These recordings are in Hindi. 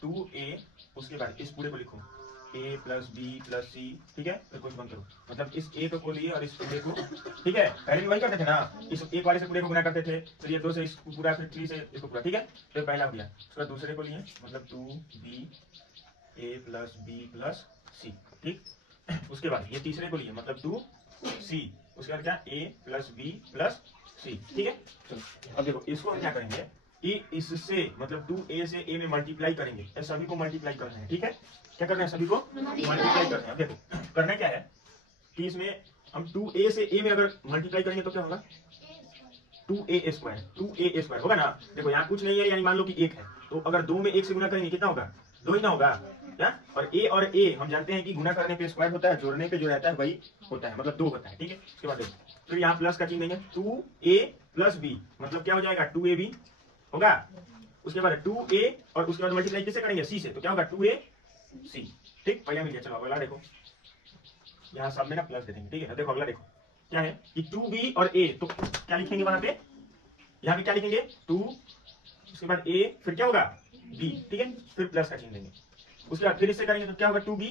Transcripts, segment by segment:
2a, उसके बाद इस पूरे को लिखो a plus b plus c, ठीक है, फिर कुछ बंद करो, मतलब इस एक को लिए और इस पूरे को, ठीक है, पहले भी वही करते थे ना, इस एक वाले से पूरे को गुना करते थे, फिर ये 2 से इसको पूरा, फिर 3 से इसको पूरा, ठीक है, तो पहला हो गया। उसके बाद दूसरे को लिए, मतलब 2b a plus b plus c, ठीक। उसके बाद ये तीसरे को लिए, मतलब 2c, उसके बाद क्या a plus b plus c, ठीक है। चलो अब देखो इसको हम क्या करेंगे कि इससे मतलब 2a से a में मल्टीप्लाई करेंगे, ये सभी को मल्टीप्लाई कर रहे हैं, ठीक है, क्या कर रहे हैं, सभी को मल्टीप्लाई कर रहे हैं। देखो करना क्या है कि इसमें हम 2a से a में अगर मल्टीप्लाई करेंगे तो क्या होगा, 2a स्क्वायर, 2a स्क्वायर होगा ना। देखो यहाँ कुछ नहीं है, यानी मान लो कि 1 है, तो अगर 2 में 1 से गुना करेंगे कितना होगा, 2 ही ना होगा क्या। और a हम जानते हैं कि गुना करने पे स्क्वायर होता है, जोड़ने पे जो रहता है वही होता है, मतलब 2 होता है, ठीक है। उसके बाद देखो फिर यहाँ प्लस का चिन्ह देंगे, 2a प्लस b, मतलब क्या हो जाएगा 2ab होगा। उसके बाद 2a और उसके बाद मल्टीप्लाई किससे करेंगे, c से, तो क्या होगा 2ac, ठीक, पहले मिल गया। चलो अगला देखो, यहाँ सब में ना प्लस दे देंगे, ठीक है। देखो अगला देखो क्या है कि 2b और a, तो क्या लिखेंगे वहां पे, यहाँ पे क्या लिखेंगे 2, उसके बाद a, फिर क्या होगा b, ठीक है, फिर प्लस का चिन्ह देंगे। उसके बाद फिर इससे करेंगे तो क्या होगा 2b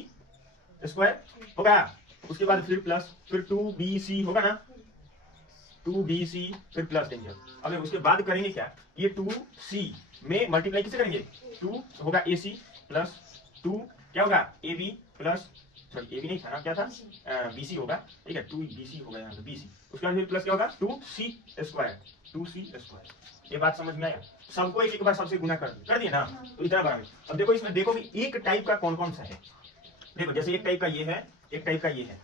स्क्वायर होगा। उसके बाद फिर प्लस, फिर 2bc होगा ना, 2bc, फिर प्लस देंगे। अब उसके बाद करेंगे क्या, ये 2c में मल्टीप्लाई किससे करेंगे, 2 होगा ac प्लस 2 क्या होगा ab प्लस, सॉरी ab नहीं था ना, क्या था bc होगा, ठीक है, 2bc होगा यहाँ पे bc। उसके बाद फिर प्लस क्या होगा 2c स्क्वायर, 2c स्क्वायर। ये बात समझ में आया, सबको एक एक बार सबसे गुना कर दिए ना, तो इतना बड़ा। अब देखो इसमें देखो कि एक टाइप का कौन कौन सा है, देखो जैसे एक टाइप का ये है, एक टाइप का ये है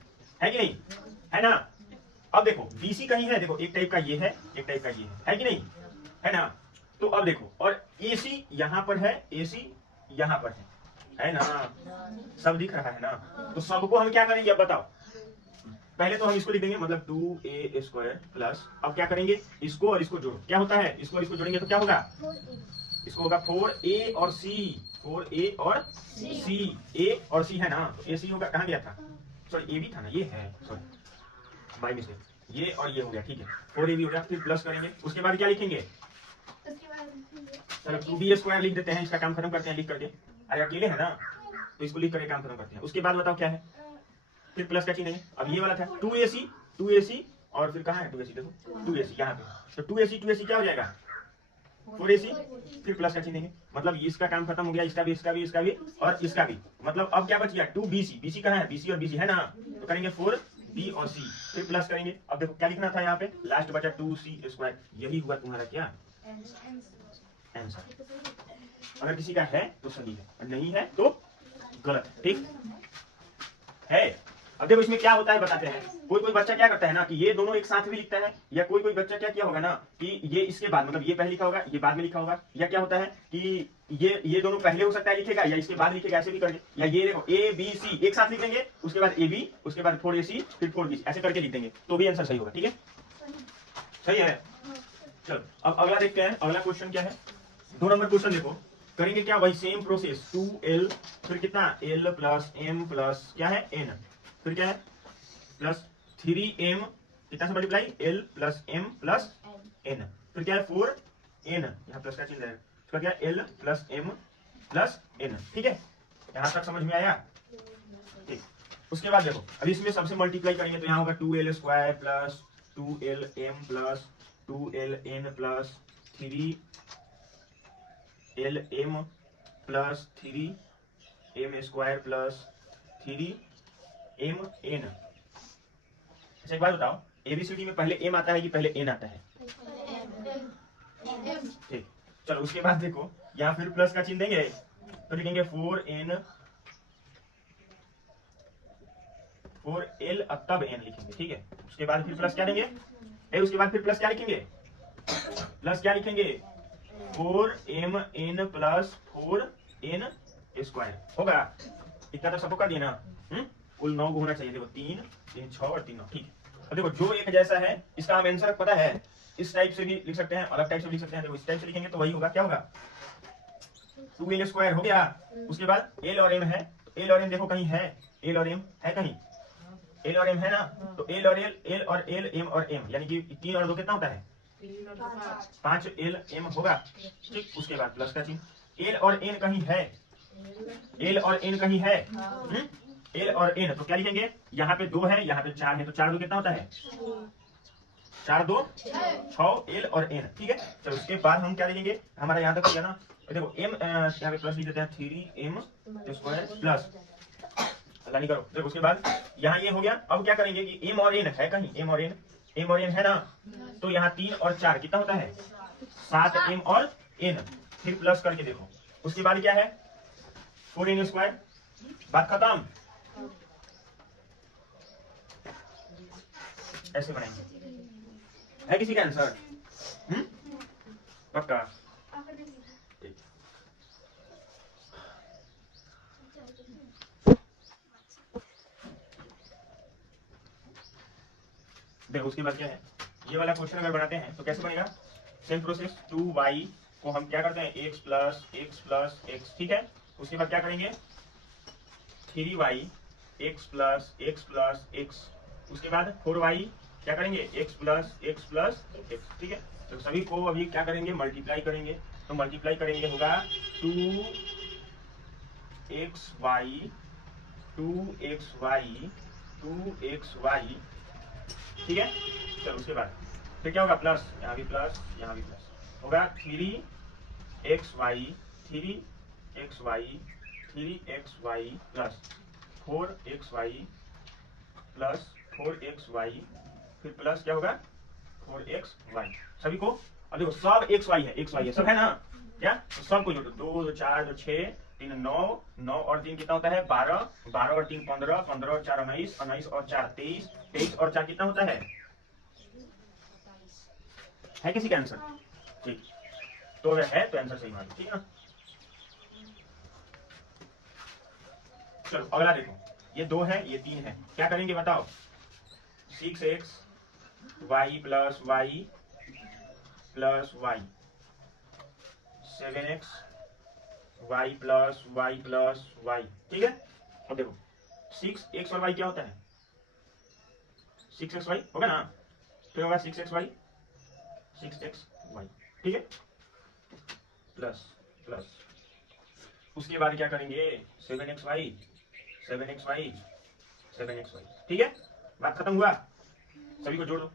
कि नहीं, है ना। अब देखो BC कहीं है, देखो एक टाइप का ये है, एक टाइप का ये है कि नहीं, है ना। तो अब देखो और AC यहाँ पर है, AC यहाँ पर है ना, सब दिख रहा है ना। तो सबको हम क्या करेंगे अब बताओ, पहले तो हम इसको लिख देंगे, मतलब 2a स्क्वायर प्लस, अब क्या करेंगे इसको और इसको जोड़ो, क्या होता है, इसको और इसको जोड़ेंगे तो क्या होगा, इसको होगा 4a और c, 4a और c, a और c है ना, तो ac होगा, कहाँ गया था, सॉरी a भी था ना, ये है, सॉरी बाय मिस्टेक, ये और ये हो गया, ठीक है, 4ab हो गया। फिर प्लस करेंगे, उसके बाद क्या लिखेंगे, चलो 2b स्क्वायर लिख देते हैं, इसका काम खत्म करते हैं लिख करके, अरे अकेले है ना तो इसको लिख करके काम खत्म करते हैं। उसके बाद बताओ क्या है, फिर प्लस का चिन्ह है, अब ये वाला था 2ac और फिर कहाँ है 2ac, देखो 2ac यहाँ पे, तो 2ac क्या हो जाएगा 4ac, फिर प्लस का चिन्ह देंगे, मतलब इसका काम खत्म हो गया, इसका भी इसका भी इसका भी और इसका भी, मतलब अब क्या बच गया 2bc, bc कहाँ है, bc और bc है ना, तो करेंगे 4b और c, फिर प्लस करेंगे। अब देखो क्या लिखना था यहाँ पे, लास्ट बचा 2c स्क्वायर, यही हुआ तुम्हारा क्या आंसर। अगर किसी का है तो सही है, और नहीं है तो गलत है, ठीक है। अब देखो इसमें क्या होता है बताते हैं, कोई कोई बच्चा क्या करता है ना कि ये दोनों एक साथ भी लिखता है, या कोई कोई बच्चा क्या किया होगा ना कि ये इसके बाद, मतलब ये पहले लिखा होगा ये बाद में लिखा होगा, या क्या होता है कि ये दोनों पहले हो सकता है लिखेगा या इसके बाद लिखेगा, ऐसे भी करके, या ये देखो ABC एक साथ लिख देंगे, उसके बाद AB, उसके बाद 4AC, फिर 4BC, ऐसे करके लिख देंगे तो भी आंसर सही होगा, ठीक है, सही है। चलो अब अगला देखते हैं, अगला क्वेश्चन क्या है, 2 नंबर क्वेश्चन देखो, करेंगे क्या वही सेम प्रोसेस, 2l, फिर कितना l प्लस m प्लस क्या है n, फिर क्या है प्लस 3m, कितना से multiply l plus m plus n, फिर क्या है 4n, यहाँ प्लस का चिन्ह है, उसका क्या है l plus m plus n, ठीक है, यहाँ तक समझ में आया, ठीक। उसके बाद देखो अब इसमें सबसे मल्टीप्लाई करेंगे तो यहाँ होगा 2l square plus 2lm plus 2ln plus 3lm plus 3m square plus 3mn। अच्छा एक बात बताओ, ABCD में पहले m आता है कि पहले n आता है, ठीक। चलो उसके बाद देखो यहाँ फिर प्लस का चिन्ह देंगे, तो लिखेंगे 4l अब तब n लिखेंगे, ठीक है। उसके बाद फिर प्लस क्या देंगे, उसके बाद फिर प्लस क्या लिखेंगे, प्लस क्या लिखेंगे 4mn प्लस 4n स्क्वायर होगा, इतना तो सबको कर दिया ना, कुल 9 होना चाहिए, देखो 3 3 6 और 3 9, ठीक है। अब देखो जो एक जैसा है इसका हम आंसर पता है, इस टाइप से भी लिख सकते हैं, अलग टाइप से भी लिख सकते हैं, देखो इस टाइप से लिखेंगे तो वही होगा, क्या होगा 2l स्क्वायर हो गया। उसके बाद l और m है, l और m देखो कहीं है, l और m है कहीं, l और m है ना, तो l और l और l m और m, यानी कि 3 और 2 कितना होता है 5l m होगा, ठीक। उसके बाद प्लस का चिन्ह, l और n कहीं है एल और एन कहीं है, एल और एन, तो क्या लिखेंगे, यहाँ पे 2 है, यहाँ पे 4 है, तो 4 2 कितना होता है, 4 2 6 एल और एन, ठीक है। तो उसके बाद हम क्या लिखेंगे, हमारा यहाँ तक हो गया ना, देखो एम यहाँ पे प्लस लिख देते हैं 3m स्क्वायर प्लस, अल्लाह नहीं करो। देखो उसके बाद यहाँ ये हो गया। अब क्या करेंगे कि एम और एन है कहीं, एम और एन है ना, तो यहाँ 3 और 4 कितना होता है, 7m और n, फिर प्लस करके देखो। उसके बाद क्या है, 4n स्क्वायर, बात खत्म। ऐसे बनाएंगे, है किसी का आंसर? पक्का? देखो उसके बाद क्या है, ये वाला क्वेश्चन अगर बनाते हैं तो कैसे बनेगा, सेम प्रोसेस, 2y को हम क्या करते हैं, x प्लस x, ठीक है। उसके बाद क्या करेंगे, 3y x प्लस x, उसके बाद 4y क्या करेंगे, x प्लस x, ठीक है। तो सभी को अभी क्या करेंगे, मल्टीप्लाई करेंगे, तो मल्टीप्लाई करेंगे होगा 2xy, ठीक है। चलो उसके बाद फिर क्या होगा, प्लस, यहाँ भी प्लस, यहाँ भी प्लस होगा, 3xy प्लस 4xy, फिर प्लस क्या होगा 4xy, सभी को। अब देखो सब xy है, सब है ना, क्या, तो सबको जोड़ो, 2 2 4 2 6 3 9, 9 और 3 कितना होता है, 12, 12 और 3 15, 15 और 4 19, 19 और 4 23, 23 और 4 कितना होता है किसी का आंसर? ठीक, तो अगर है तो आंसर सही मान लो, ठीक है ना। चलो अगला देखो, ये 2 है, ये 3 है, क्या करेंगे बताओ, 6x y plus y, 7x y plus y, ठीक है। अब देखो 6x और y क्या होता है, 6xy होगा ना, फिर होगा 6xy, ठीक है, प्लस प्लस, उसके बाद क्या करेंगे 7xy, ठीक है। बात खत्म हुआ, सभी को जोड़ दो,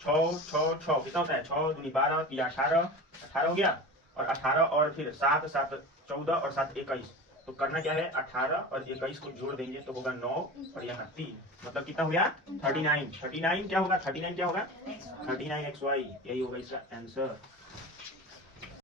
6 6 6 कितना होता है, 6 दूनी 12, 3 18, 18 हो गया, और 18 और फिर 7 7 14 और 7 21, तो करना क्या है, 18 और 21 को जोड़ देंगे तो होगा 9 और यहाँ 3, मतलब कितना हो गया 39 क्या होगा, 39 क्या होगा, 39xy, यही होगा इसका आंसर।